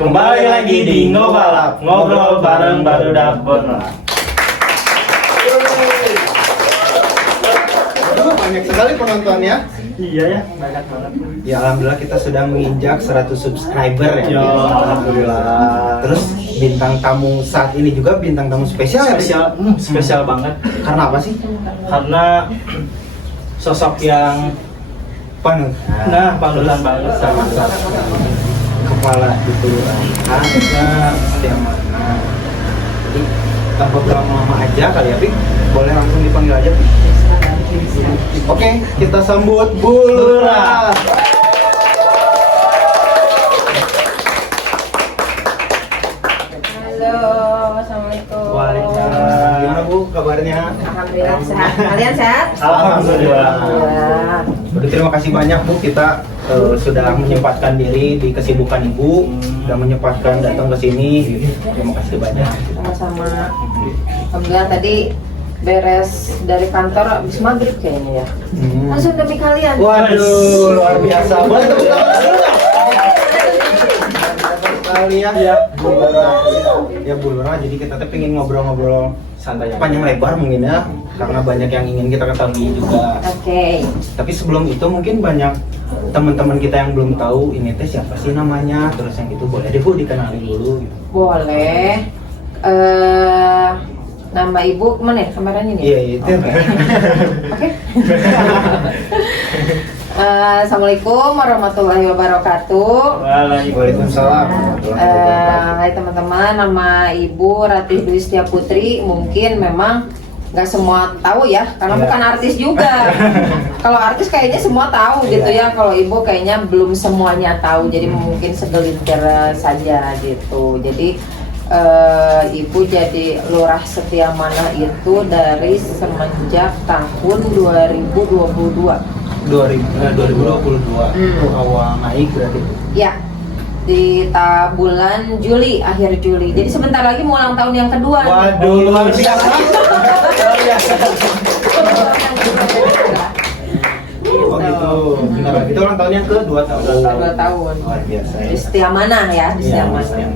Kembali lagi di Ngobalap, ngobrol bareng barudak online. Aduh, banyak sekali penontonnya. Iya ya, banyak banget. Ya alhamdulillah kita sudah menginjak 100 subscriber ya. Ya, Alhamdulillah. Terus bintang tamu saat ini juga bintang tamu spesial ya. Spesial banget. Karena apa sih? Karena sosok yang panutan banget sama Kepala di kelurahan yang mana. Jadi tanpa berlama-lama aja kali ya, Pik. Boleh langsung dipanggil aja, Pik. Oke, kita sambut Bu Lurah. Halo, assalamualaikum. Waalaikumsalam. Gimana Bu kabarnya? Alhamdulillah sehat. Kalian sehat? Alhamdulillah. Alhamdulillah. Udah, terima kasih banyak Bu, kita sudah menyempatkan diri di kesibukan Ibu, sudah menyempatkan datang ke sini. Terima kasih banyak. Sama-sama. Alhamdulillah tadi beres dari kantor habis maghrib kayaknya ya. Langsung demi kalian. Waduh, luar biasa. Boleh tepuk tangan dulu nggak? Sekali ya. Bu Lurah. Ya Bu Lurah, jadi kita tuh pengen ngobrol-ngobrol Santai aja. panjang lebar mungkin ya, karena banyak yang ingin kita ketahui juga. Oke. Tapi sebelum itu mungkin banyak teman-teman kita yang belum tahu ini teh siapa sih namanya, terus yang itu boleh deh Bu dikenalin dulu gitu. Boleh. Nama ibu kemana ya kameranya nih? Iya itu. Oke. Assalamualaikum warahmatullahi wabarakatuh. Waalaikumsalam. Hai teman-teman, nama Ibu Ratih Dwi Setia Putri. Mungkin memang nggak semua tahu ya, karena Iya. bukan artis juga. Kalau artis kayaknya semua tahu Iya. gitu ya. Kalau Ibu kayaknya belum semuanya tahu, jadi mungkin segelintir saja gitu. Jadi Ibu jadi Lurah Setia Mana itu dari semenjak tahun 2022. 2022 itu awal naik berarti. Ya, di bulan Juli, akhir Juli. Jadi sebentar lagi mau ulang tahun yang kedua. Waduh, luar biasa. Luar biasa. Oh gitu. Bentar lagi itu ulang tahun yang kedua tahun. 2 tahun. Luar biasa. Di Setia Mana ya, di Setia Mana.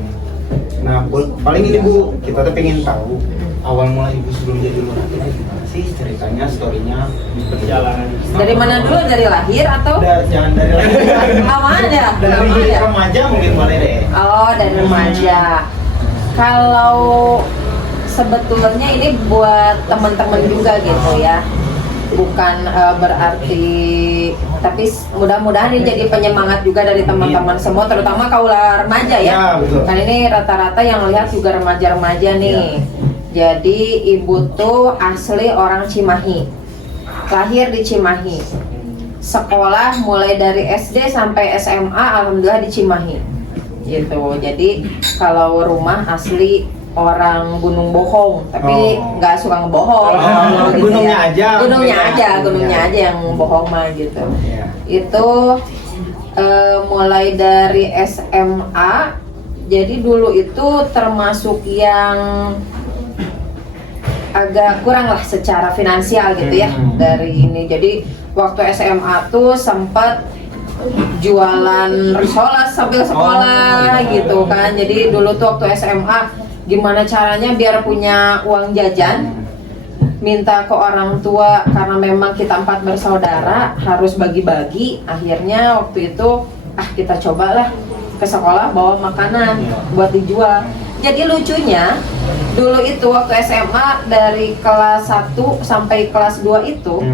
Nah, paling ini Bu, kita tuh pengen tahu awal mula Ibu sebelum jadi lurah itu gimana sih ceritanya, storynya, Perjalanan. Dari mana dulu? Dari lahir atau? Jangan dari lahir. Aman ya? Dari Aman ya? remaja mungkin boleh deh. Oh, dari remaja. Kalau sebetulnya ini buat teman-teman juga gitu ya. Bukan berarti, tapi mudah-mudahan ini jadi penyemangat juga dari teman-teman semua, terutama kaula remaja ya. Ya, betul. Kan ini rata-rata yang lihat juga remaja-remaja nih. Jadi ibu tuh asli orang Cimahi, lahir di Cimahi, sekolah mulai dari SD sampai SMA alhamdulillah di Cimahi gitu. Jadi kalau rumah asli orang Gunung Bohong, tapi nggak suka ngebohong. Gitu gunungnya ya. aja. Gunungnya aja yang bohong mah gitu. Iya. Itu mulai dari SMA. Jadi dulu itu termasuk yang agak kurang lah secara finansial gitu ya dari ini. Jadi waktu SMA tuh sempat jualan risoles sambil sekolah gitu kan. Jadi dulu tuh waktu SMA gimana caranya biar punya uang jajan, minta ke orang tua karena memang kita 4 bersaudara harus bagi-bagi. Akhirnya waktu itu kita cobalah ke sekolah bawa makanan buat dijual. Jadi lucunya dulu itu waktu SMA dari kelas 1 sampai kelas 2 itu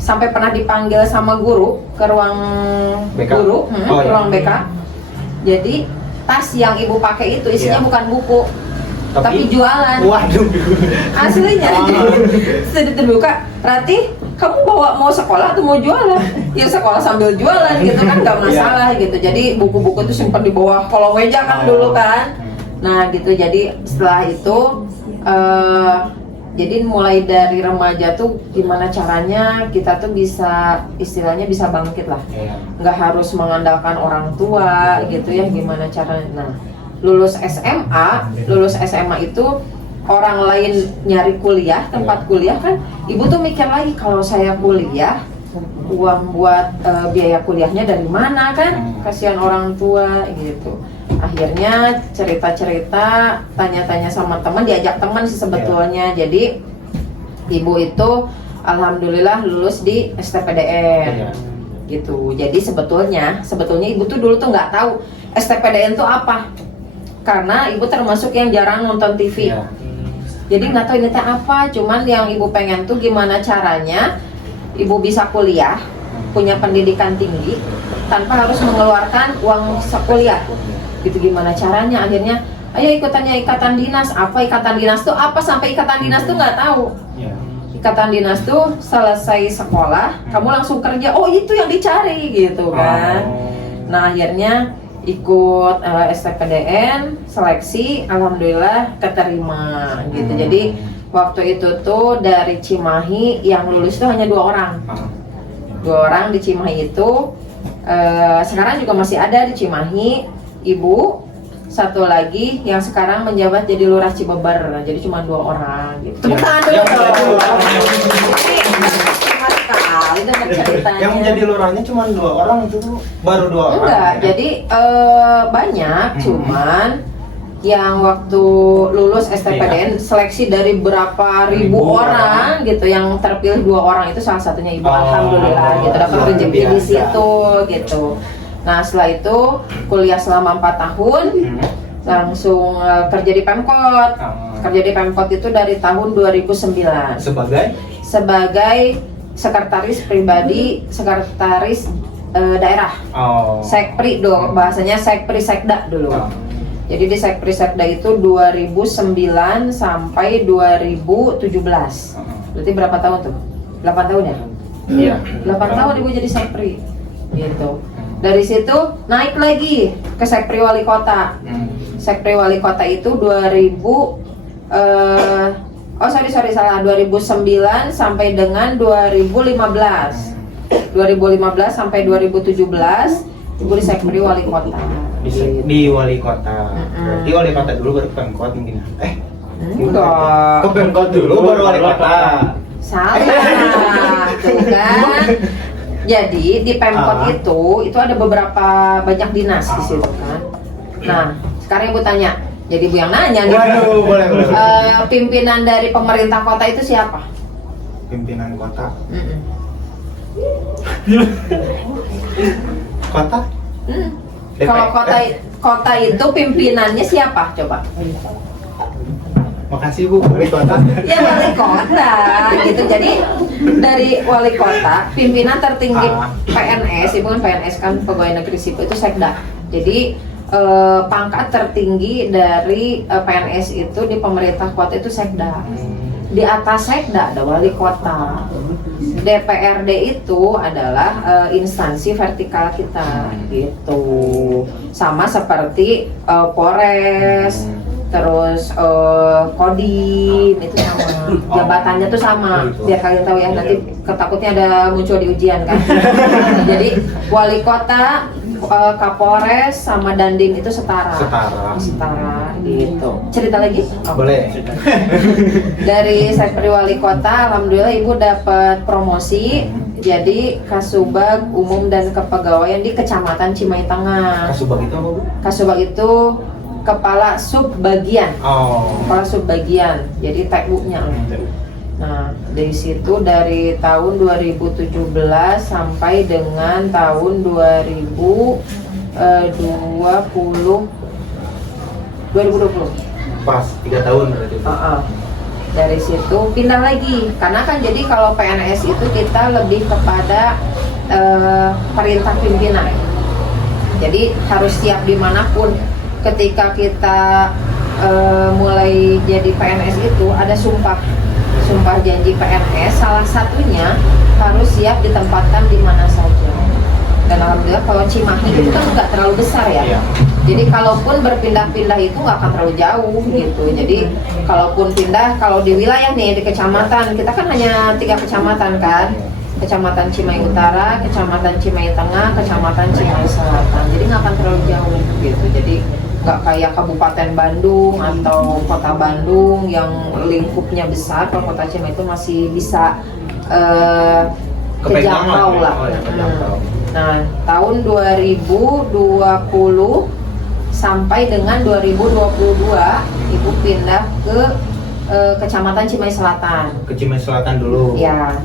sampai pernah dipanggil sama guru ke ruang BK. guru, ke ruang Iya. BK. Jadi tas yang ibu pakai itu isinya Iya. bukan buku, tapi jualan. Waduh. Aslinya. Sedih terbuka, Rati, kamu mau sekolah atau mau jualan? Ya sekolah sambil jualan gitu kan nggak masalah gitu. Jadi buku-buku itu simpan di bawah kolong meja kan dulu kan. Nah gitu, jadi setelah itu jadi mulai dari remaja tuh gimana caranya kita tuh bisa istilahnya bisa bangkit lah, nggak harus mengandalkan orang tua gitu ya, gimana caranya. Nah lulus SMA itu orang lain nyari kuliah, tempat kuliah kan, ibu tuh mikir lagi kalau saya kuliah uang buat biaya kuliahnya dari mana kan, kasihan orang tua gitu. Akhirnya cerita-cerita, tanya-tanya sama teman, diajak teman sih sebetulnya. Jadi ibu itu alhamdulillah lulus di STPDN gitu. Jadi sebetulnya ibu tuh dulu tuh nggak tahu STPDN tuh apa, karena ibu termasuk yang jarang nonton TV. Jadi nggak tahu ini teh apa. Cuman yang ibu pengen tuh gimana caranya ibu bisa kuliah, punya pendidikan tinggi tanpa harus mengeluarkan uang sekuliah. Gitu gimana caranya? Akhirnya ayo ikutannya ikatan dinas. Apa ikatan dinas tuh apa? Sampai ikatan dinas tuh nggak tahu. Ikatan dinas tuh selesai sekolah kamu langsung kerja. Oh itu yang dicari gitu kan. Nah akhirnya ikut STPDN, seleksi, alhamdulillah keterima gitu. Jadi waktu itu tuh dari Cimahi yang lulus tuh hanya 2 orang. 2 orang di Cimahi itu. Sekarang juga masih ada di Cimahi, ibu. Satu lagi yang sekarang menjabat jadi lurah Cibeber. Jadi cuma 2 orang gitu. Tepuk tangan dulu. Yang menjadi lurahnya cuma 2 orang itu tuh baru 2 orang. Enggak, jadi banyak, cuman yang waktu lulus STPDN seleksi dari berapa ribu orang gitu, yang terpilih 2 orang itu salah satunya ibu. Alhamdulillah gitu, dapat rezeki di situ gitu. Nah setelah itu kuliah selama 4 tahun, langsung kerja di Pemkot. Kerja di Pemkot itu dari tahun 2009 sebagai sekretaris pribadi, sekretaris daerah. Sekpri dong, bahasanya Sekpri Sekda dulu. Jadi di Sekpri Sekda itu 2009 sampai 2017. Berarti berapa tahun tuh? 8 tahun ya? Iya. 8 tahun ibu jadi Sekpri. Gitu. Dari situ naik lagi ke Sekpri Wali Kota. Sekpri Wali Kota itu 2009 sampai dengan 2015. 2015 sampai 2017 ibu di Sekpri Wali Kota. Di Wali Kota. Berarti Wali Kota dulu baru Pemkot mungkin. Enggak. Ke Pemkot dulu baru Wali Kota. Salah, tuh kan. Jadi di Pemkot itu ada beberapa banyak dinas di situ kan. Nah, sekarang ibu tanya. Jadi ibu yang nanya nih. Waduh, boleh. Pimpinan dari pemerintah kota itu siapa? Pimpinan kota. Kota? Kalau kota itu pimpinannya siapa? Coba. Makasih Bu, Wali Kota. Ya wali kota gitu. Jadi dari wali kota, pimpinan tertinggi PNS, ibu kan PNS kan pegawai negeri sipil itu Sekda. Jadi pangkat tertinggi dari PNS itu di pemerintah kota itu Sekda. Di atas Sekda ada wali kota. DPRD itu adalah instansi vertikal kita gitu. Sama seperti Polres, terus Kodim itu sama, jabatannya tuh sama, biar kalian tahu ya, nanti ketakutnya ada muncul di ujian kan. Jadi wali kota, Kapolres sama Dandim itu setara gitu. Cerita lagi? Boleh. Dari Sekpri Wali Kota, alhamdulillah ibu dapat promosi jadi Kasubag Umum dan Kepegawaian di Kecamatan Cimahi Tengah. Kasubag itu apa Bu? Kasubag itu kepala subbagian. Kepala subbagian. Jadi TU-nya. Nah, dari situ dari tahun 2017 sampai dengan tahun 2020. Pas 3 tahun berarti. Dari situ pindah lagi, karena kan jadi kalau PNS itu kita lebih kepada perintah pimpinan. Jadi harus siap dimanapun. Ketika kita mulai jadi PNS itu ada sumpah janji PNS, salah satunya harus siap ditempatkan di mana saja. Dan alhamdulillah kalau Cimahi itu kan nggak terlalu besar ya. Jadi kalaupun berpindah-pindah itu nggak akan terlalu jauh gitu. Jadi kalaupun pindah, kalau di wilayah nih di kecamatan, kita kan hanya 3 kecamatan kan. Kecamatan Cimahi Utara, Kecamatan Cimahi Tengah, Kecamatan Cimahi Selatan. Jadi nggak akan terlalu jauh gitu. Jadi nggak kayak Kabupaten Bandung atau Kota Bandung yang lingkupnya besar. Kalau Kota Cimahi itu masih bisa kejangkau lah. Oh, ya, kejangkau. Nah, tahun 2020 sampai dengan 2022 Ibu pindah ke Kecamatan Cimahi Selatan. Ke Cimahi Selatan dulu. Ya,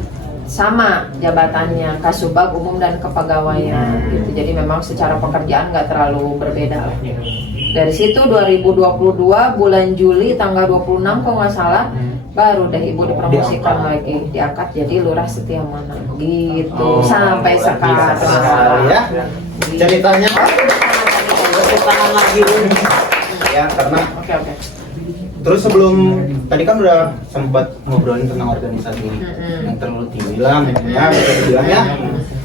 sama jabatannya Kasubag Umum dan Kepegawaian gitu. Jadi memang secara pekerjaan nggak terlalu berbeda lah. Dari situ 2022 bulan Juli tanggal 26 kalau nggak salah baru deh Ibu dipromosikan lagi, diangkat jadi Lurah Setiamana gitu sampai sekarang. Ya. Ceritanya tangan lagi ya karena Oke. terus sebelum tadi kan udah sempat ngobrolin tentang organisasi yang terlalu tinggi lah ya bisa dibilang ya.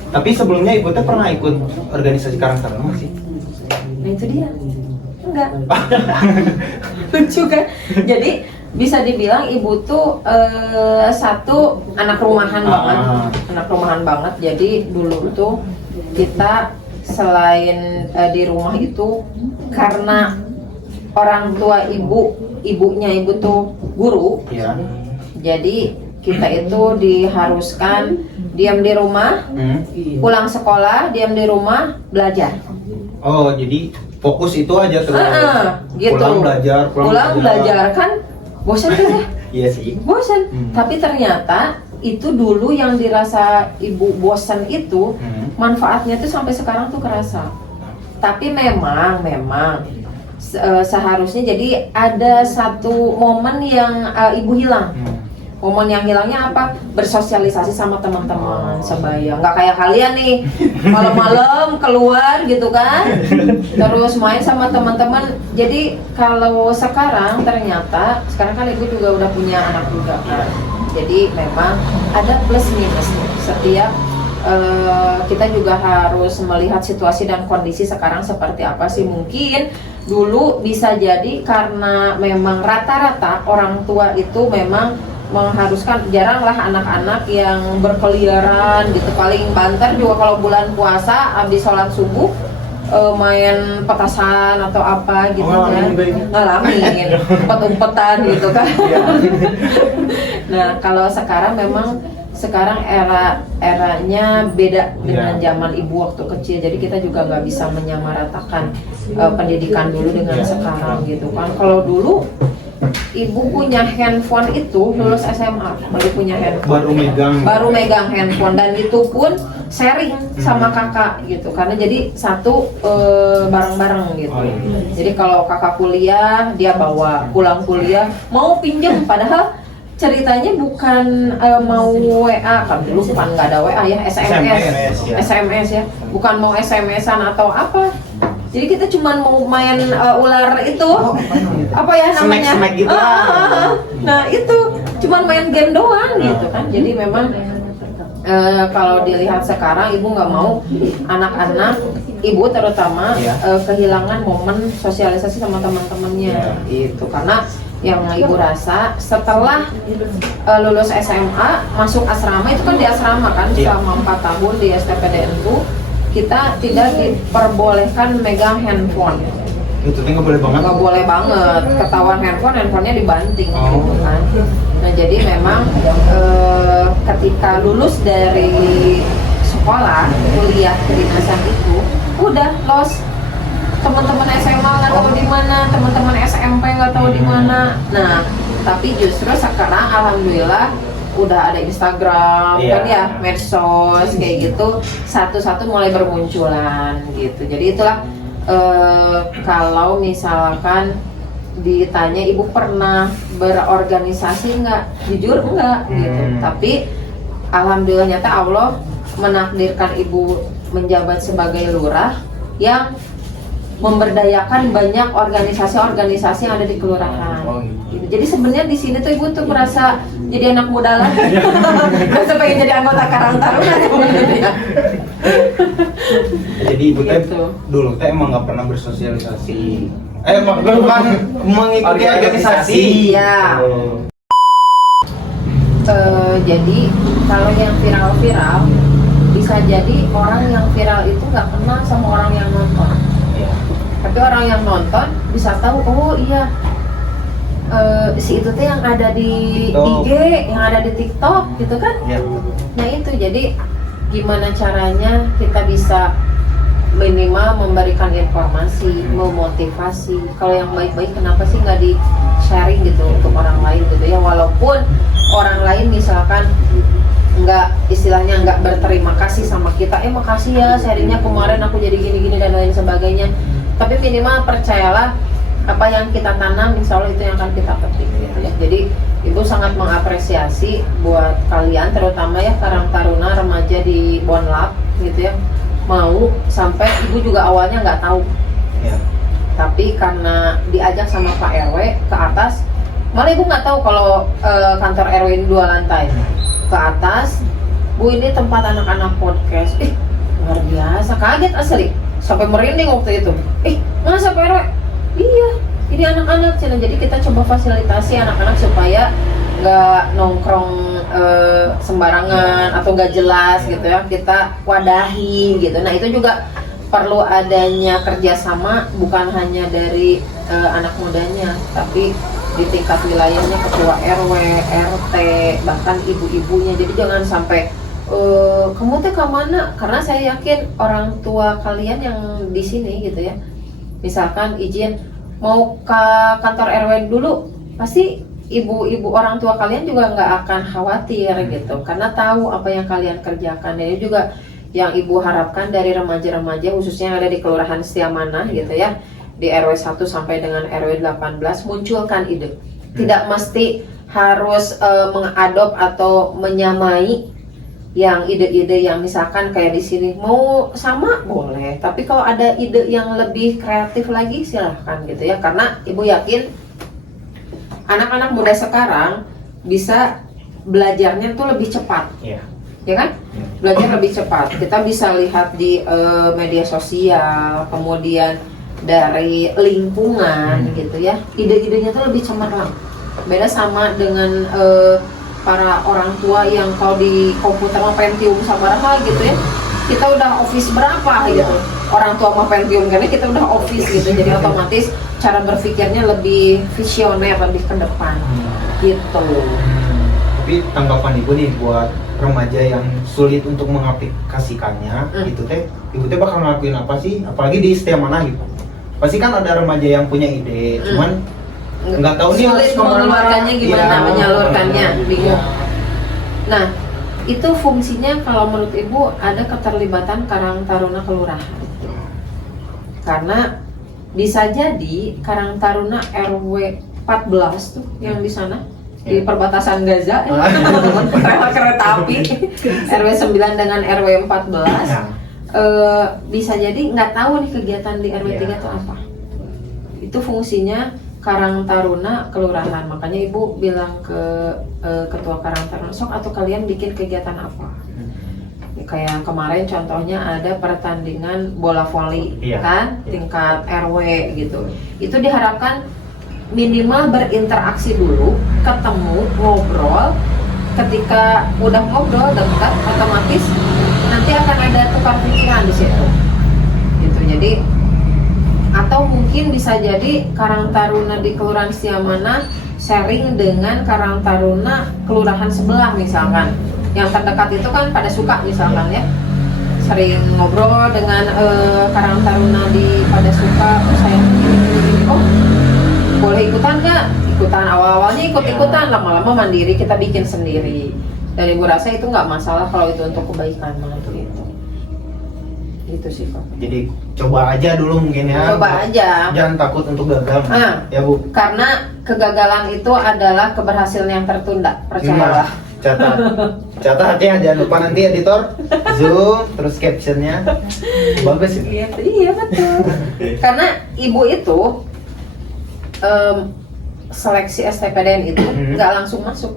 Tapi sebelumnya Ibu tuh pernah ikut organisasi Karang Taruna sih? Nah itu dia. Enggak. Lucu kan? Jadi bisa dibilang Ibu tuh satu anak rumahan banget. Anak rumahan banget. Jadi dulu tuh kita selain di rumah itu karena orang tua ibunya Ibu tuh guru. Ya. Jadi kita itu diharuskan diam di rumah, pulang sekolah, diam di rumah, belajar. Oh, jadi fokus itu aja terus. Gitu. Pulang belajar kan bosan kan ya? Iya sih. Bosan. Tapi ternyata itu dulu yang dirasa Ibu bosan itu manfaatnya tuh sampai sekarang tuh kerasa. Tapi memang seharusnya jadi ada satu momen yang Ibu hilang. Momen yang hilangnya apa? Bersosialisasi sama teman-teman sebaya. Nggak kayak kalian nih, malam-malam keluar gitu kan, terus main sama teman-teman. Jadi kalau sekarang ternyata, sekarang kan Ibu juga udah punya anak juga kan. Jadi memang ada plus minusnya. Setiap kita juga harus melihat situasi dan kondisi sekarang seperti apa sih. Mungkin dulu bisa jadi karena memang rata-rata orang tua itu memang mengharuskan, jarang lah anak-anak yang berkeliaran gitu. Paling banter juga kalau bulan puasa habis sholat subuh main petasan atau apa gitu kan, ngalamin umpet-umpetan gitu kan. Nah kalau sekarang memang sekarang eranya beda dengan zaman Ibu waktu kecil. Jadi kita juga nggak bisa menyamaratakan pendidikan dulu dengan sekarang gitu kan. Kalau dulu Ibu punya handphone itu lulus SMA baru punya handphone, baru megang handphone, dan itu pun sharing sama kakak gitu, karena jadi satu bareng-bareng gitu. Jadi kalau kakak kuliah dia bawa, pulang kuliah mau pinjam, padahal ceritanya bukan mau WA, kan dulu kan nggak ada WA ya, SMS ya, bukan mau SMS-an atau apa. Jadi kita cuma mau main ular itu, apa ya namanya? Snack gitu. Nah itu cuma main game doang gitu kan. Jadi memang kalau dilihat sekarang Ibu nggak mau anak-anak Ibu terutama kehilangan momen sosialisasi sama teman-temannya gitu. Karena yang Ibu rasa setelah lulus SMA masuk asrama, itu kan di asrama kan selama 4 tahun di STPDN itu kita tidak diperbolehkan megang handphone. Itu nggak boleh banget? Nggak boleh banget, ketahuan handphonenya dibanting gitu kan. Nah jadi memang ketika lulus dari sekolah, kuliah kedinasan itu udah los. Teman-teman SMA nggak tahu di mana, teman-teman SMP nggak tahu di mana. Nah tapi justru sekarang alhamdulillah udah ada Instagram kan ya, medsos kayak gitu, satu-satu mulai bermunculan gitu. Jadi itulah kalau misalkan ditanya Ibu pernah berorganisasi nggak, jujur enggak gitu. Tapi alhamdulillah nyata Allah menakdirkan Ibu menjabat sebagai lurah yang memberdayakan banyak organisasi-organisasi yang ada di kelurahan. Gitu. Jadi sebenarnya di sini tuh Ibu tuh merasa jadi anak muda lagi. Merasa pengen jadi anggota Karang Taruna sebenarnya. Jadi Ibu teh dulu teh emang nggak pernah bersosialisasi. Bukan mengikuti organisasi. Ya. Jadi kalau yang viral-viral bisa jadi orang yang viral itu nggak kenal sama orang yang nonton. Tapi orang yang nonton bisa tahu, oh iya si itu tuh yang ada di IG, yang ada di TikTok gitu kan. Nah itu jadi gimana caranya kita bisa minimal memberikan informasi, memotivasi. Kalau yang baik-baik kenapa sih nggak di sharing gitu untuk orang lain gitu ya, walaupun orang lain misalkan nggak, istilahnya nggak berterima kasih sama kita, makasih ya sharingnya kemarin aku jadi gini-gini dan lain sebagainya, tapi minimal percayalah apa yang kita tanam insya Allah itu yang akan kita petik gitu ya. Jadi Ibu sangat mengapresiasi buat kalian, terutama ya Karang Taruna remaja di Bonlab gitu ya, mau sampai Ibu juga awalnya nggak tahu Ya. tapi karena diajak sama Pak RW ke atas, malah Ibu nggak tahu kalau kantor RW ini 2 lantai ke atas. Bu, ini tempat anak-anak podcast. Luar biasa, kaget asli, sampai merinding waktu itu. Masa Pak RW? Iya, ini anak-anak. Jadi kita coba fasilitasi anak-anak supaya nggak nongkrong sembarangan atau nggak jelas gitu ya, kita wadahi gitu. Nah itu juga perlu adanya kerjasama, bukan hanya dari anak mudanya, tapi di tingkat wilayahnya, ketua RW, RT, bahkan ibu-ibunya. Jadi jangan sampai kamu teh kemana? Karena saya yakin orang tua kalian yang di sini gitu ya, misalkan izin mau ke kantor RW dulu, pasti ibu-ibu orang tua kalian juga nggak akan khawatir gitu, karena tahu apa yang kalian kerjakan. Dan ini juga yang Ibu harapkan dari remaja-remaja khususnya yang ada di Kelurahan Setiamanah gitu ya, di RW 1 sampai dengan RW 18, munculkan ide. Tidak mesti harus mengadop atau menyamai yang ide-ide yang misalkan kayak di sini, mau sama boleh, tapi kalau ada ide yang lebih kreatif lagi silahkan gitu ya, karena Ibu yakin anak-anak muda sekarang bisa belajarnya tuh lebih cepat. Ya kan? Belajar lebih cepat. Kita bisa lihat di media sosial, kemudian dari lingkungan gitu ya. Ide-idenya tuh lebih cemerlang. Beda sama dengan para orang tua yang kalau di komputer mah Pentium sabaraha gitu ya. Kita udah office berapa gitu. Orang tua mah Pentium karena kita udah office gitu. Jadi otomatis cara berpikirnya lebih visioner, lebih ke depan gitu. Tapi tanggapan Ibu nih buat remaja yang sulit untuk mengaplikasikannya gitu teh, Ibu teh bakal ngelakuin apa sih? Apalagi di Setiamanah gitu. Pasti kan ada remaja yang punya ide, cuman nggak tahu nih sulit mengeluarkannya gimana, menyalurkannya, bingung. Nah, itu fungsinya kalau menurut Ibu ada keterlibatan Karang Taruna Kelurahan. Karena bisa jadi Karang Taruna RW 14 tuh yang di sana di perbatasan Gaza, rel kereta api RW 9 dengan RW 14 bisa jadi nggak tahu nih kegiatan di RW 3 itu apa. Itu fungsinya Karang Taruna Kelurahan. Makanya Ibu bilang ke ketua Karang Taruna, sok atau kalian bikin kegiatan apa. Kayak kemarin contohnya ada pertandingan bola voli kan tingkat RW gitu. Itu diharapkan minimal berinteraksi dulu, ketemu, ngobrol. Ketika udah ngobrol dekat, otomatis nanti akan ada tukar pikiran di situ. Gitu. Jadi atau mungkin bisa jadi Karang Taruna di Kelurahan Setiamanah sharing dengan Karang Taruna kelurahan sebelah misalkan. Yang terdekat itu kan pada suka misalkan ya. Sering ngobrol dengan Karang Taruna di pada suka, saya begini, boleh ikutan nggak? Ikutan, awal-awalnya ikut-ikutan, lama-lama mandiri kita bikin sendiri. Dan Ibu rasa itu nggak masalah kalau itu untuk kebaikan gitu. Gitu sih Pak. Jadi coba aja dulu mungkin ya. Coba aja. Jangan takut untuk gagal. Ya Bu. Karena kegagalan itu adalah keberhasilan yang tertunda, percayalah. Catat ya, jangan lupa nanti editor zoom terus captionnya bagus ya. Iya betul. Karena Ibu itu seleksi STPDN itu nggak langsung masuk.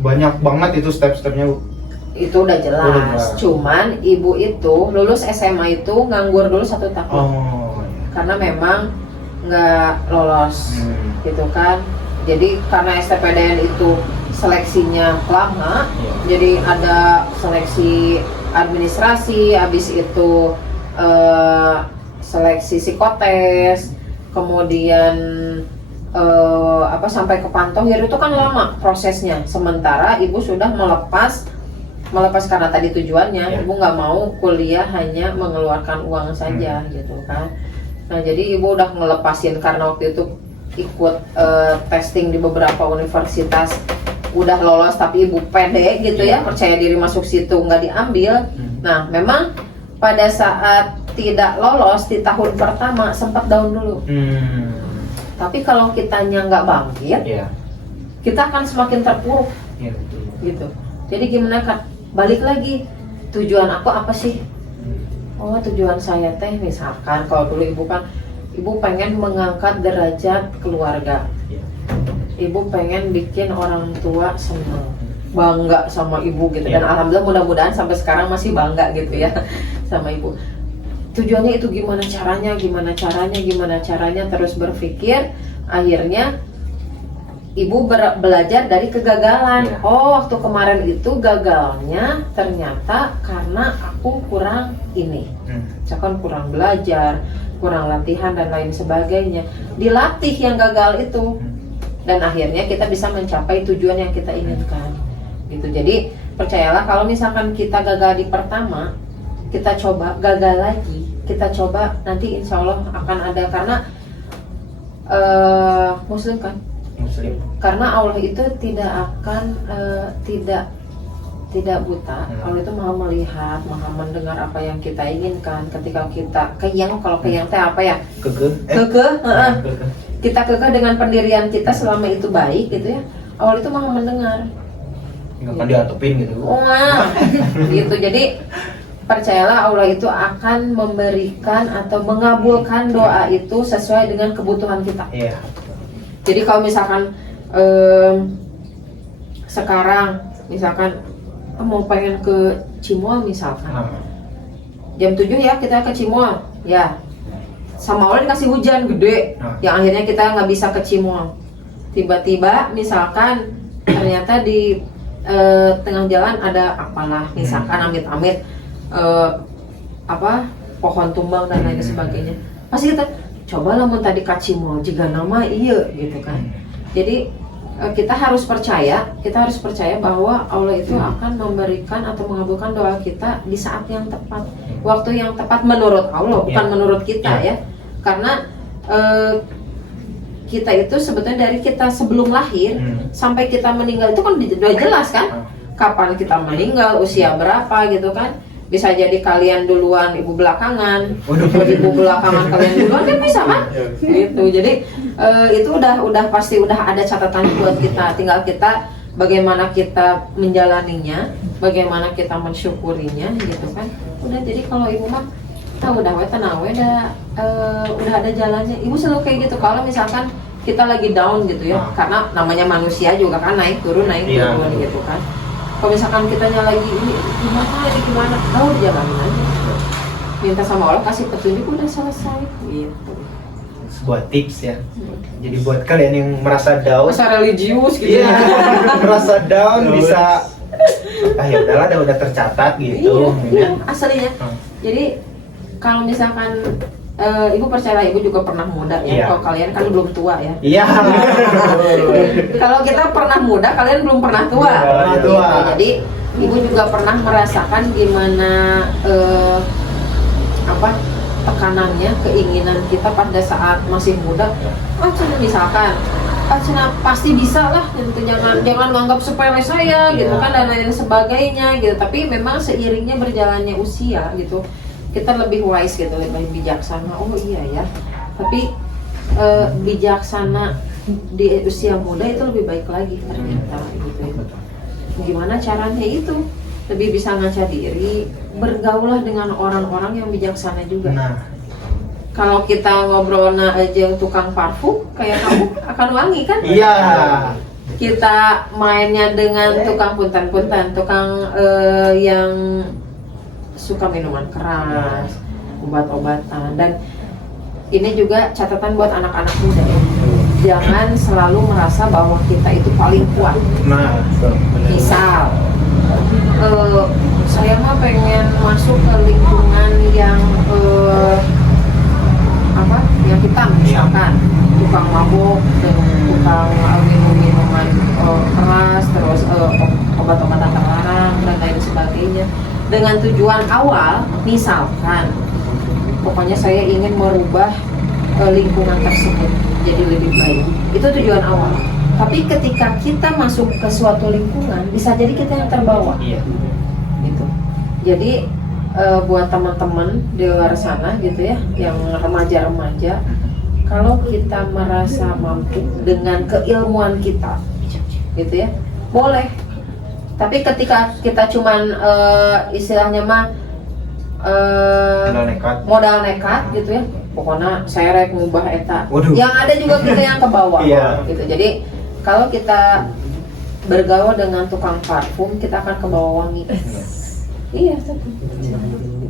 Banyak banget itu step-stepnya Bu. Itu udah jelas. Cuman Ibu itu lulus SMA itu nganggur dulu 1 tahun. Karena memang nggak lolos gitu kan. Jadi karena STPDN itu seleksinya lama, jadi ada seleksi administrasi, habis itu seleksi psikotes, kemudian sampai ke pantohir itu kan lama prosesnya. Sementara Ibu sudah melepas melepas karena tadi tujuannya, Ya. ibu nggak mau kuliah hanya mengeluarkan uang saja gitu kan. Nah jadi ibu udah ngelepasin karena waktu itu ikut testing di beberapa universitas, udah lolos tapi ibu pede gitu ya, percaya diri masuk situ nggak diambil. Nah memang pada saat tidak lolos di tahun pertama sempat down dulu. Tapi kalau kitanya nggak bangkit, Iya. kita akan semakin terpuruk Iya betul. gitu. Jadi gimana kan? Balik lagi, tujuan aku apa sih? Oh tujuan saya teh misalkan kalau dulu ibu kan, ibu pengen mengangkat derajat keluarga. Iya. Ibu pengen bikin orang tua senang, bangga sama ibu gitu. Dan Iya. alhamdulillah mudah-mudahan sampai sekarang masih bangga gitu ya sama ibu. Tujuannya itu gimana caranya terus berpikir. Akhirnya ibu belajar dari kegagalan. Iya. Oh waktu kemarin itu gagalnya ternyata karena aku kurang ini, misalkan kurang belajar, kurang latihan dan lain sebagainya. Dilatih yang gagal itu, dan akhirnya kita bisa mencapai tujuan yang kita inginkan gitu. Jadi percayalah kalau misalkan kita gagal di pertama, kita coba gagal lagi, kita coba, nanti insya Allah akan ada. Karena Muslim kan, Muslim. karena Allah itu tidak akan tidak buta. Allah itu maha melihat, maha mendengar apa yang kita inginkan. Ketika kita keyang, kalau keyang teh apa ya, kekeh, kita kekeh dengan pendirian kita selama itu baik gitu ya, Allah itu maha mendengar. Nggak akan diatupin gitu. Wah, gitu. Jadi percayalah Allah itu akan memberikan atau mengabulkan doa itu sesuai dengan kebutuhan kita. Iya. Jadi kalau misalkan sekarang misalkan mau pengen ke Cimool misalkan, jam 7 ya kita ke Cimool ya, sama Allah dikasih hujan gede yang akhirnya kita nggak bisa ke Cimool. Tiba-tiba misalkan ternyata di tengah jalan ada apalah, misalkan amit-amit pohon tumbang dan lain sebagainya, pasti kita cobalah mau tadi ka Cimool jika nama iya gitu kan. Jadi kita harus percaya bahwa Allah itu akan memberikan atau mengabulkan doa kita di saat yang tepat, waktu yang tepat menurut Allah, bukan menurut kita ya. Karena kita itu sebetulnya dari kita sebelum lahir sampai kita meninggal itu kan udah jelas kan, kapan kita meninggal, usia berapa gitu kan. Bisa jadi kalian duluan, ibu belakangan, ibu belakangan kalian duluan kan bisa kan? Gitu. Jadi itu udah pasti udah ada catatan buat kita. Tinggal kita bagaimana kita menjalaninya, bagaimana kita mensyukurinya, gitu kan? Udah. Jadi kalau ibu mah udah tenang, udah ada jalannya. Ibu selalu kayak gitu. Kalau misalkan kita lagi down gitu ya, karena namanya manusia juga kan naik turun gitu kan. Kalau misalkan kitanya lagi ini gimana, jalanin aja. Minta sama Allah kasih petunjuk, udah selesai gitu. Sebuah tips ya. Jadi buat kalian yang merasa down, Masa religius gitu iya, ya. merasa down bisa ya udahlah, udah tercatat gitu. Iya, aslinya. Jadi kalau misalkan ibu percaya, ibu juga pernah muda ya. Iya. Kalau kalian kan belum tua ya. Iya. Kalau kita pernah muda, kalian belum pernah tua. Pernah Gitu. tua. Jadi ibu juga pernah merasakan gimana tekanannya, keinginan kita pada saat masih muda. Misalkan pasti bisa lah, gitu. jangan nganggap sepele saya gitu kan, dan lain sebagainya gitu. Tapi memang seiringnya berjalannya usia gitu, kita lebih wise gitu, lebih bijaksana. Oh iya ya, tapi bijaksana di usia muda itu lebih baik lagi ternyata gitu ya. Gimana caranya itu? Lebih bisa ngaca diri, bergaulah dengan orang-orang yang bijaksana juga. Nah, Kalau kita ngobrolnya aja tukang parfum kayak kamu akan wangi kan? iya. Kita mainnya dengan tukang punten-punten, tukang yang suka minuman keras, obat-obatan. Dan ini juga catatan buat anak-anak muda ya. Jangan selalu merasa bahwa kita itu paling kuat. Nah, Misal, saya mah pengen masuk ke lingkungan yang yang hitam misalkan, tukang mabuk, tukang minum minuman keras, terus obat-obatan terlarang dan lain sebagainya. dengan tujuan awal, misalkan pokoknya saya ingin merubah lingkungan tersebut jadi lebih baik, itu tujuan awal. Tapi ketika kita masuk ke suatu lingkungan, bisa jadi kita yang terbawa. Iya. Gitu. Jadi buat teman-teman di luar sana gitu ya, yang remaja-remaja, kalau kita merasa mampu dengan keilmuan kita, gitu ya, boleh. Tapi ketika kita cuman istilahnya mah modal nekat gitu ya, pokoknya saya rek ngubah eta. Waduh. Yang ada juga kita yang ke bawah. Iya. Gitu. Jadi kalau kita bergaul dengan tukang parfum, kita akan ke bawah wangi. Iya, tapi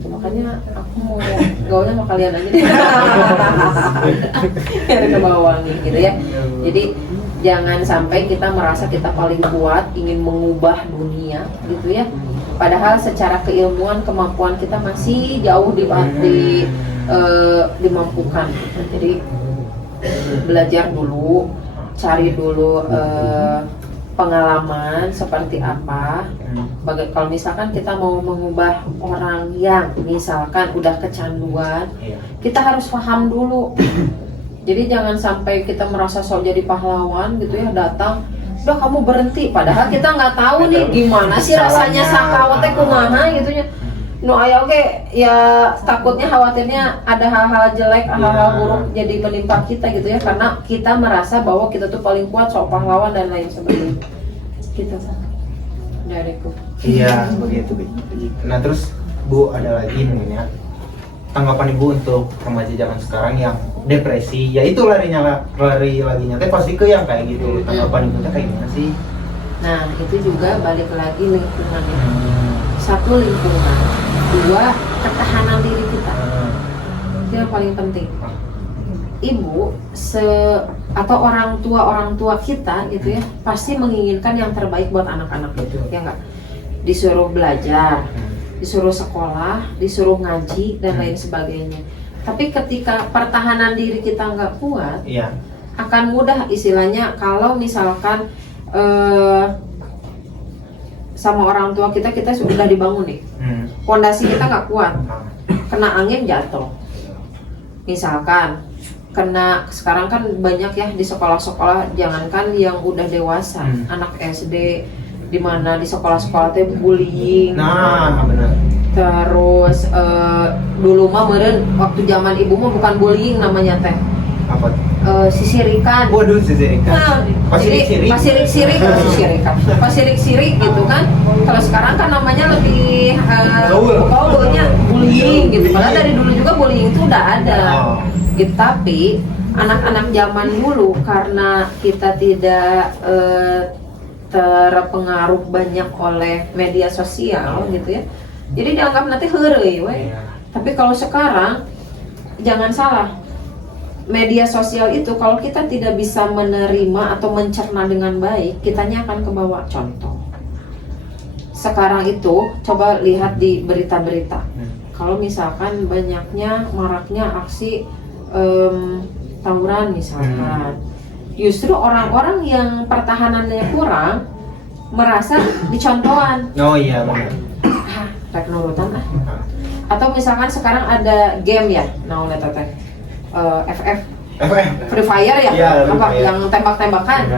itu makanya aku mau gaulnya sama kalian aja deh. Biar ke bawah wangi gitu ya. Jadi jangan sampai kita merasa kita paling kuat, ingin mengubah dunia gitu ya. Padahal secara keilmuan, kemampuan kita masih jauh dimampukan. Jadi belajar dulu, cari dulu pengalaman seperti apa. Kalau misalkan kita mau mengubah orang yang misalkan udah kecanduan, kita harus paham dulu. Jadi jangan sampai kita merasa sok jadi pahlawan gitu ya, datang udah kamu berhenti, padahal kita nggak tahu nih gimana sih rasanya sakawa teh kumaha gitu ya. No aya oke ya, takutnya khawatirnya ada hal-hal jelek, hal-hal buruk jadi menimpa kita gitu ya, karena kita merasa bahwa kita tuh paling kuat, sok pahlawan dan lain sebagainya. Gitu dariku. Iya, begitu. Nah, terus Bu, ada lagi mungkin ya, tanggapan Ibu untuk remaja zaman sekarang yang depresi, ya itu lari laginya teh pasti ke yang kayak gitu. Tanggapan Ibu teh kayak gimana sih? Nah, itu juga balik lagi lingkungannya. Satu, lingkungan. Dua, ketahanan diri kita. Itu yang paling penting. Ibu atau orang tua kita gitu ya, pasti menginginkan yang terbaik buat anak-anak itu, ya enggak? Disuruh belajar, disuruh sekolah, disuruh ngaji dan lain sebagainya. Tapi ketika pertahanan diri kita nggak kuat, akan mudah istilahnya kalau misalkan sama orang tua kita sudah dibangun nih, fondasi kita nggak kuat, kena angin jatuh. Misalkan sekarang kan banyak ya di sekolah-sekolah, jangankan yang udah dewasa, anak SD, dimana di sekolah-sekolah teh bullying. Nah, benar. Terus dulu mah meureun waktu zaman ibu mah bukan bullying namanya teh. Apa? Sisirikan. Waduh, sisirikan. Nah, pasirik-sirik gitu kan. Kalau sekarang kan namanya lebih gaulnya bullying gitu. Padahal dari dulu juga bullying itu udah ada. Gitu. Tapi anak-anak zaman dulu karena kita tidak terpengaruh banyak oleh media sosial gitu ya. Jadi dianggap nanti heureuy we. Tapi kalau sekarang jangan salah. Media sosial itu kalau kita tidak bisa menerima atau mencerna dengan baik, kitanya akan kebawa. Contoh sekarang itu coba lihat di berita-berita, kalau misalkan maraknya aksi tawuran misalkan, justru orang-orang yang pertahanannya kurang merasa dicontohan. Oh iya benar. Rek nurutan atau misalkan sekarang ada game ya, teteh FF Free Fire ya, yang tembak-tembakan.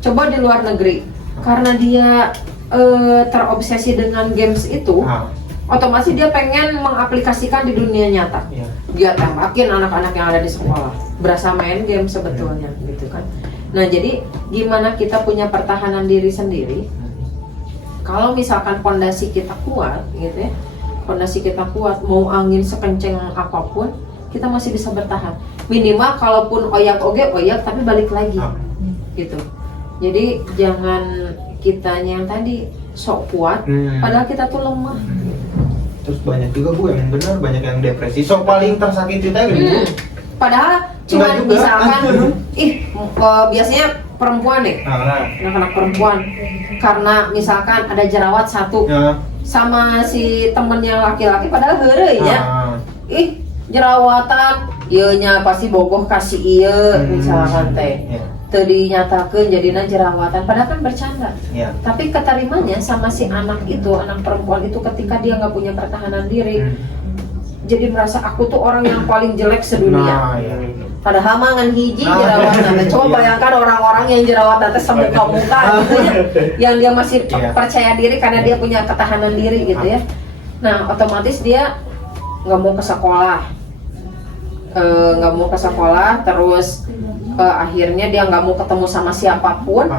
Coba di luar negeri, karena dia terobsesi dengan games itu, otomatis dia pengen mengaplikasikan di dunia nyata. Dia tembakin anak-anak yang ada di sekolah, berasa main game sebetulnya, gitu kan. Nah, jadi gimana kita punya pertahanan diri sendiri? Kalau misalkan fondasi kita kuat, gitu ya, fondasi kita kuat, mau angin sekenceng apapun, kita masih bisa bertahan. Minimal kalaupun oyak tapi balik lagi, gitu. Jadi jangan kitanya yang tadi sok kuat, padahal kita tuh lemah. Terus banyak juga Bu yang benar, banyak yang depresi. Sok paling tersakiti teh Padahal cuma misalkan, biasanya perempuan deh, anak-anak perempuan, karena misalkan ada jerawat satu sama si temennya laki-laki, padahal heureuy ya. Jerawatan, ieunya pasti bogoh kasih ieu misalkan teh. teu dinyatakeun jadina jerawatan padahal kan bercanda. Iya. Tapi keterimanya sama si anak itu, anak perempuan itu ketika dia nggak punya pertahanan diri, jadi merasa aku tuh orang yang paling jelek sedunia. Nah, iya. Padahal mah ngan hiji jerawatan. Coba bayangkan orang-orang yang jerawatan teh semuka-muka gitu ya, yang dia masih percaya diri karena dia punya ketahanan diri gitu ya. Nah, otomatis dia nggak mau ke sekolah, terus akhirnya dia nggak mau ketemu sama siapapun.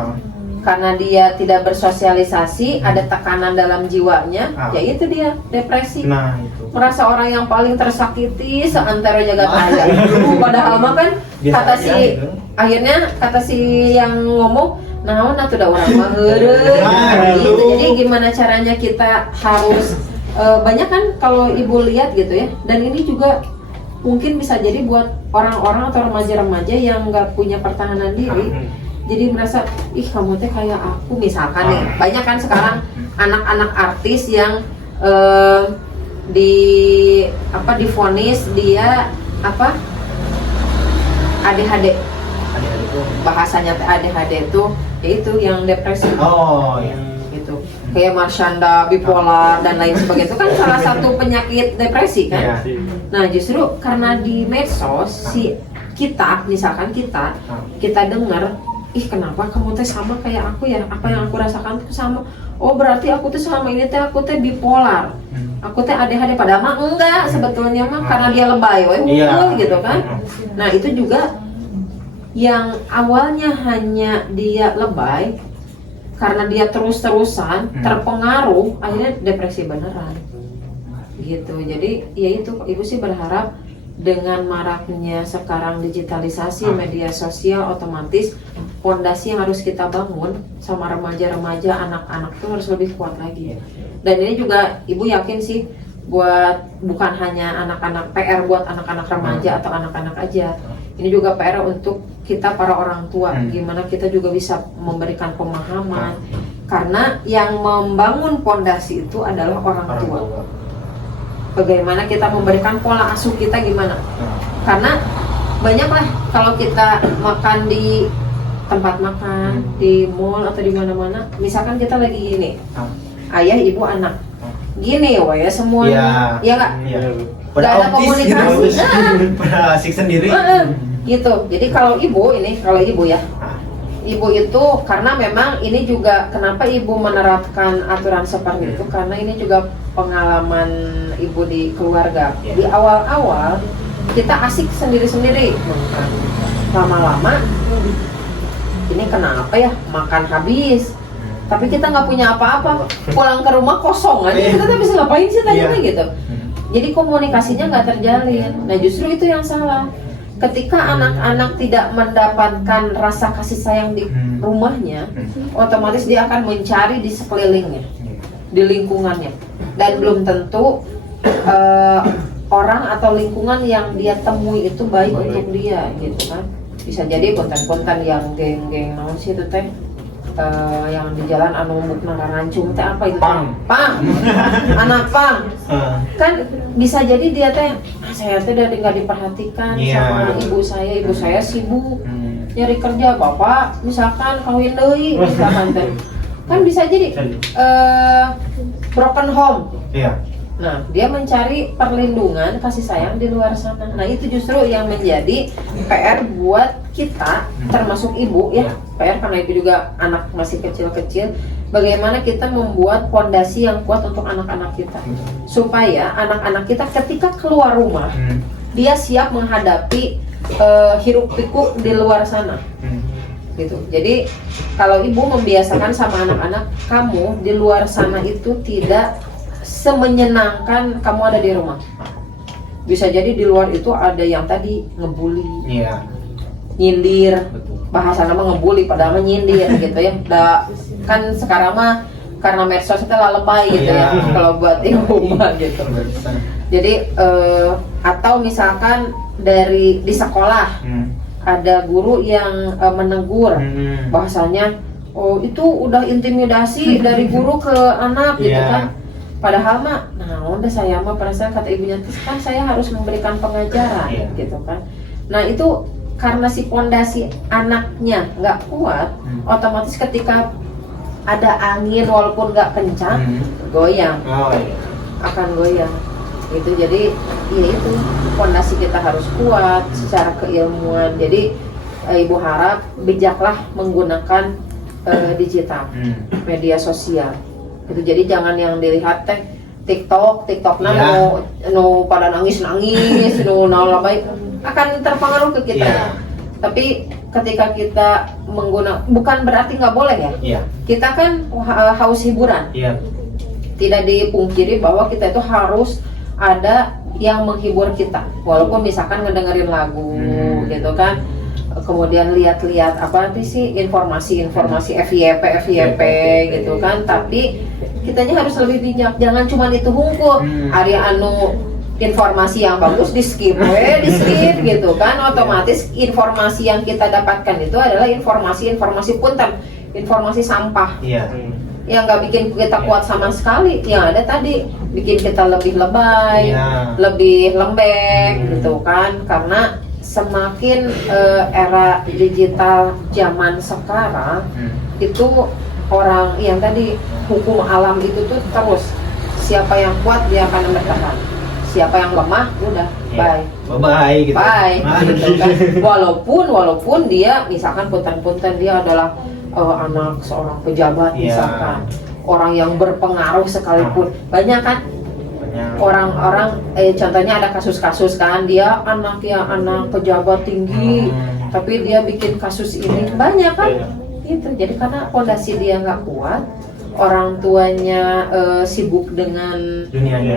Karena dia tidak bersosialisasi, ada tekanan dalam jiwanya, yaitu dia depresi. Nah, itu. Merasa orang yang paling tersakiti seantero jagat raya. Padahal mah kan akhirnya kata si yang ngomong, naon atuh da urang mah heureuh. Gitu. Jadi gimana caranya kita harus banyak kan kalau ibu lihat gitu ya. Dan ini juga mungkin bisa jadi buat orang-orang atau remaja-remaja yang nggak punya pertahanan diri. Jadi merasa, ih kamu teh kayak aku misalkan nih, banyak kan sekarang anak-anak artis yang divonis dia ADHD. Bahasanya teh ADHD itu yaitu yang depresi. Oh iya. Gitu. Kayak Marshanda, bipolar dan lain sebagainya itu kan salah satu penyakit depresi kan. Nah, justru karena di medsos misalkan kita dengar, ih kenapa kamu teh sama kayak aku ya, apa yang aku rasakan tuh sama. Oh berarti aku tuh selama ini aku teh bipolar, aku teh ADHD, padahal mah enggak sebetulnya mah karena dia lebay gitu kan. Nah itu juga yang awalnya hanya dia lebay karena dia terus-terusan terpengaruh akhirnya depresi beneran gitu. Jadi ya itu ibu sih berharap dengan maraknya sekarang digitalisasi media sosial, otomatis fondasi yang harus kita bangun sama remaja-remaja, anak-anak itu harus lebih kuat lagi. Dan ini juga ibu yakin sih bukan hanya anak-anak, PR buat anak-anak remaja atau anak-anak aja. Ini juga PR untuk kita para orang tua, gimana kita juga bisa memberikan pemahaman. Karena yang membangun fondasi itu adalah orang tua. Bagaimana kita memberikan pola asuh kita gimana? Karena banyaklah kalau kita makan di tempat makan, di mall atau di mana-mana, misalkan kita lagi gini, ayah, ibu, anak, gini ya semuanya, ya nggak? Nggak ada komunikasi, pada asik sendiri. Gitu. Jadi kalau ibu ya, ibu itu karena memang ini juga kenapa ibu menerapkan aturan seperti itu, karena ini juga pengalaman ibu di keluarga. Di awal-awal kita asik sendiri-sendiri, lama-lama ini kenapa ya makan habis, tapi kita nggak punya apa-apa, pulang ke rumah kosong aja, kita tuh bisa ngapain sih tadi gitu. Jadi komunikasinya nggak terjalin. Nah justru itu yang salah. Ketika anak-anak tidak mendapatkan rasa kasih sayang di rumahnya, otomatis dia akan mencari di sekelilingnya, di lingkungannya, dan belum tentu orang atau lingkungan yang dia temui itu baik untuk dia, gitu kan. Bisa jadi konten-konten yang geng-geng naon sih itu teh, yang di jalan anu mukna ngarancung teh apa itu? Pang, anak pang. Kan bisa jadi dia teh, saya teh dari nggak diperhatikan sama ibu saya sibuk nyari kerja, bapak misalkan kawin deui misalkan teh. Kan bisa jadi broken home. Nah, dia mencari perlindungan, kasih sayang di luar sana. Nah, itu justru yang menjadi PR buat kita, termasuk ibu ya. PR karena itu juga anak masih kecil-kecil. Bagaimana kita membuat fondasi yang kuat untuk anak-anak kita, supaya anak-anak kita ketika keluar rumah, dia siap menghadapi hiruk pikuk di luar sana. Gitu. Jadi kalau ibu membiasakan sama anak-anak, kamu di luar sana itu tidak semenyenangkan kamu ada di rumah. Bisa jadi di luar itu ada yang tadi ngebully, nyindir, bahasa nama ngebully padahal nyindir gitu ya. Kan sekarang mah karena medsos itu lebay gitu ya kalau buat ibu mah gitu. Jadi atau misalkan di sekolah ada guru yang menegur, bahasanya oh itu udah intimidasi dari guru ke anak gitu kan. Padahal mah, nah udah saya mah perasaan kata ibunya kan saya harus memberikan pengajaran gitu kan. Nah itu karena si pondasi anaknya nggak kuat, otomatis ketika ada angin walaupun nggak kencang, goyang, Oh iya. akan goyang. Gitu. Jadi ya itu pondasi kita harus kuat secara keilmuan. Jadi ibu harap bijaklah menggunakan digital, media sosial. Gitu. Jadi jangan yang dilihat teh TikTok no pada nangis no labai akan terpengaruh ke kita. Yeah. Tapi ketika kita menggunakan, bukan berarti nggak boleh ya. Iya. Kita kan haus hiburan. Iya. Tidak dipungkiri bahwa kita itu harus ada yang menghibur kita, walaupun misalkan ngedengerin lagu gitu kan, kemudian lihat-lihat apa sih informasi FYP gitu kan, tapi kitanya harus lebih bijak, jangan cuma itu hungkul Arya anu informasi yang bagus di skip gitu kan, otomatis informasi yang kita dapatkan itu adalah informasi punten, informasi sampah. Iya. Yang nggak bikin kita kuat sama sekali, yang ada tadi bikin kita lebih lebay, lebih lembek gitu kan, karena semakin era digital zaman sekarang itu orang yang tadi hukum alam itu tuh terus, siapa yang kuat dia akan bertahan, siapa yang lemah udah bye gitu. Bye gitu kan. Walaupun dia misalkan punten dia adalah anak seorang pejabat misalkan, orang yang berpengaruh sekalipun, banyak kan orang-orang contohnya ada kasus-kasus kan, dia anak pejabat tinggi tapi dia bikin kasus ini, banyak kan gitu. Jadi karena fondasi dia nggak kuat, orang tuanya sibuk dengan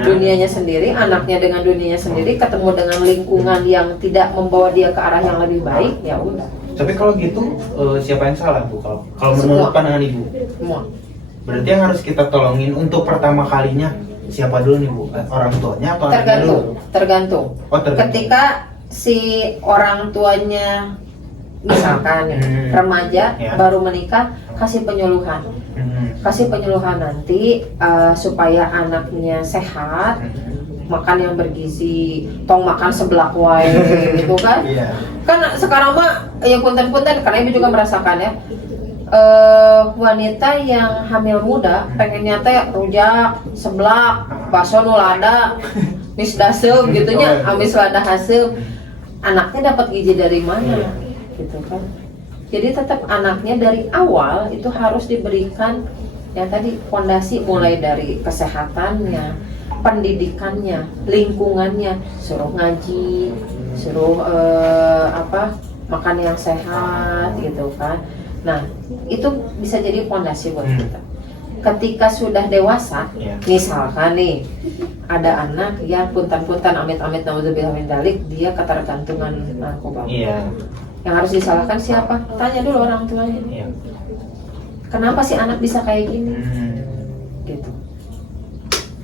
dunianya sendiri, anaknya dengan dunianya sendiri, ketemu dengan lingkungan yang tidak membawa dia ke arah yang lebih baik, ya udah. Tapi kalau gitu siapa yang salah Bu? Kalau menurut pandangan Ibu? Semua. Berarti yang harus kita tolongin untuk pertama kalinya siapa dulu nih Bu? Orang tuanya atau anaknya dulu? Tergantung. Oh, tergantung. Ketika si orang tuanya misalkan remaja baru menikah, kasih penyuluhan. Kasih penyuluhan nanti supaya anaknya sehat, makan yang bergizi, tong makan seblak wae gitu kan. Kan sekarang mah ya punten-punten, karena ibu juga merasakan ya, wanita yang hamil muda pengennya teh rujak, seblak, bakso nu lada, mis daseup gitu nya, amis lada haseup. Anaknya dapat gizi dari mana? Gitu kan. Jadi tetap anaknya dari awal itu harus diberikan yang tadi fondasi, mulai dari kesehatannya, pendidikannya, lingkungannya, suruh ngaji, suruh makan yang sehat gitu kan. Nah, itu bisa jadi fondasi buat kita. Ketika sudah dewasa, misalkan nih ada anak yang punten-punten amit-amit naudzubillah min dzalik, dia ketergantungan narkoba. Yang harus disalahkan siapa? Tanya dulu orang tuanya. Kenapa sih anak bisa kayak gini? Gitu.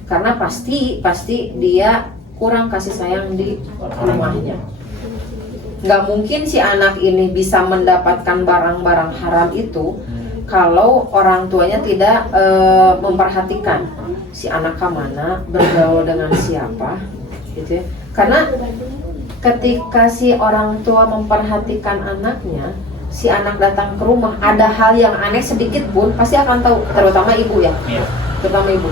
Karena pasti dia kurang kasih sayang di rumahnya. Nggak mungkin si anak ini bisa mendapatkan barang-barang haram itu kalau orang tuanya tidak memperhatikan si anak kemana, bergaul dengan siapa, gitu ya. Karena ketika si orang tua memperhatikan anaknya, si anak datang ke rumah, ada hal yang aneh sedikit pun pasti akan tahu, terutama ibu ya, terutama ibu.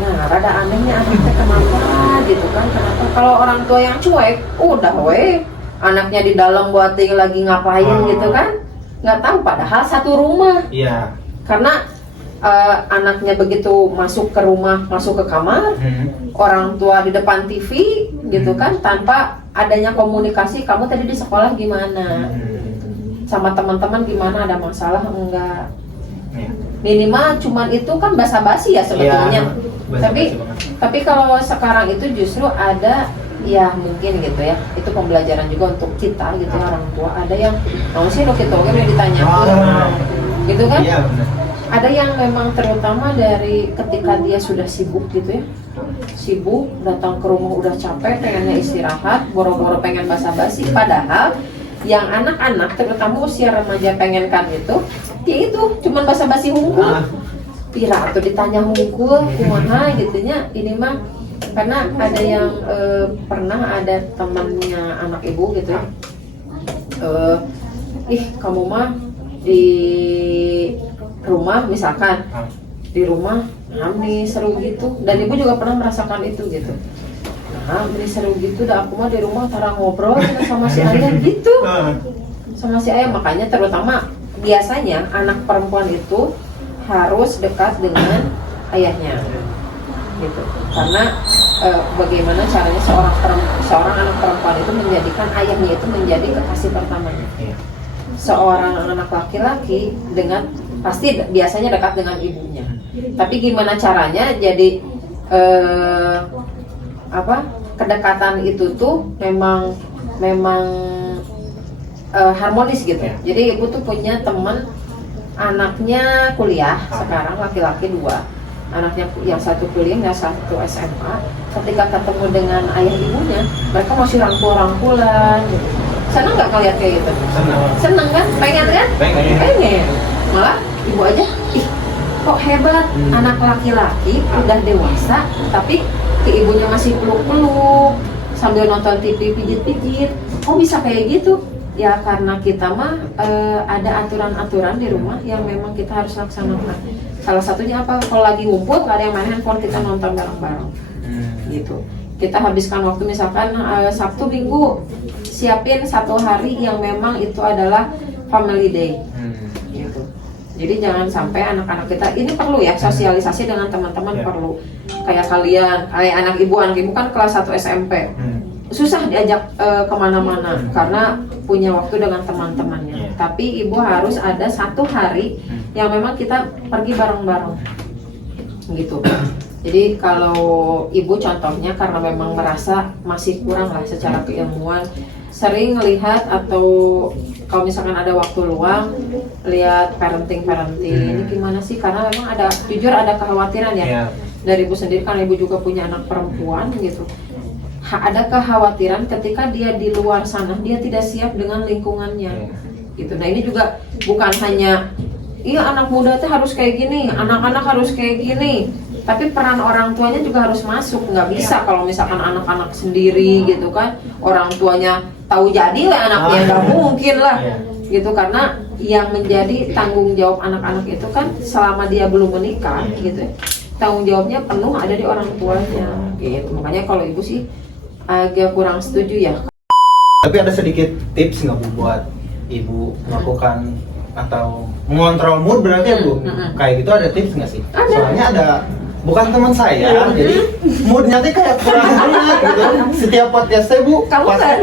Nah, rada anehnya anaknya kenapa gitu kan? Kenapa? Kalau orang tua yang cuek, udah anaknya di dalam buat lagi ngapain gitu kan? Nggak tahu, padahal satu rumah. Karena anaknya begitu masuk ke rumah, masuk ke kamar, orang tua di depan TV gitu kan, tanpa adanya komunikasi, kamu tadi di sekolah gimana? Sama teman-teman gimana, ada masalah enggak? Minimal cuman itu kan basa-basi ya sebetulnya. Tapi kalau sekarang itu justru ada, ya mungkin gitu ya, itu pembelajaran juga untuk kita gitu ya, orang tua. Ada yang sih lo gitu kan ditanya gitu kan. Ada yang memang terutama dari ketika dia sudah sibuk gitu ya, sibuk datang ke rumah udah capek, pengennya istirahat, boro-boro pengen basa-basi, padahal yang anak-anak terutama usia remaja pengenkan itu, ya itu cuman basa-basi hungkul. Pira atau ditanya hungkul kumaha gitunya, ini mah karena ada yang pernah ada temannya anak ibu gitu ya, ih kamu mah di rumah misalkan di rumah nih seru gitu, dan ibu juga pernah merasakan itu gitu. Ini seru gitu, dah aku mah di rumah tara ngobrol sama si ayah gitu, sama si ayah. Makanya terutama biasanya anak perempuan itu harus dekat dengan ayahnya gitu, karena bagaimana caranya seorang anak perempuan itu menjadikan ayahnya itu menjadi kekasih pertamanya. Seorang anak laki-laki dengan pasti biasanya dekat dengan ibunya, tapi gimana caranya jadi kedekatan itu tuh memang harmonis gitu. Jadi ibu tuh punya teman anaknya kuliah sekarang, laki-laki 2, anaknya yang satu kuliah, yang satu SMA. Ketika ketemu dengan ayah ibunya, mereka masih rangkul-rangkulan gitu. Seneng nggak ngeliat kayak gitu? Seneng kan? Pengen kan? Pengen. Malah ibu aja, ih kok hebat, anak laki-laki udah dewasa tapi ke ibunya masih peluk-peluk sambil nonton TV pijit-pijit. Oh bisa kayak gitu? Ya karena kita mah ada aturan-aturan di rumah yang memang kita harus laksanakan. Salah satunya apa? Kalau lagi ngumpul nggak ada yang main handphone, kita nonton bareng-bareng gitu. Kita habiskan waktu misalkan Sabtu Minggu, siapin 1 hari yang memang itu adalah family day gitu. Jadi jangan sampai anak-anak kita, ini perlu ya sosialisasi dengan teman-teman, perlu. Kayak kalian, kayak anak ibu kan kelas 1 SMP, susah diajak kemana-mana karena punya waktu dengan teman-temannya. Tapi ibu harus ada 1 hari yang memang kita pergi bareng-bareng gitu. Jadi kalau ibu contohnya karena memang merasa masih kurang lah secara keilmuan, sering lihat atau kalau misalkan ada waktu luang lihat parenting ini gimana sih, karena memang jujur ada kekhawatiran ya dari ibu sendiri, karena ibu juga punya anak perempuan gitu. Ada kekhawatiran ketika dia di luar sana dia tidak siap dengan lingkungannya gitu. Nah ini juga bukan hanya iya anak muda tuh harus kayak gini, anak-anak harus kayak gini, tapi peran orang tuanya juga harus masuk. Nggak bisa kalau misalkan anak-anak sendiri gitu kan, orang tuanya tahu jadi lah anaknya, nggak mungkin lah gitu. Karena yang menjadi tanggung jawab anak-anak itu kan selama dia belum menikah gitu, tanggung jawabnya penuh ada di orang tuanya gitu. Makanya kalau ibu sih agak kurang setuju ya. Tapi ada sedikit tips nggak Bu buat ibu melakukan atau mengontrol mood berarti ya Bu? Kayak gitu ada tips nggak sih? Ada. Soalnya ada, bukan teman saya, jadi moodnya tuh kayak kurang enak gitu. Setiap podcastnya Bu, Kamu kan?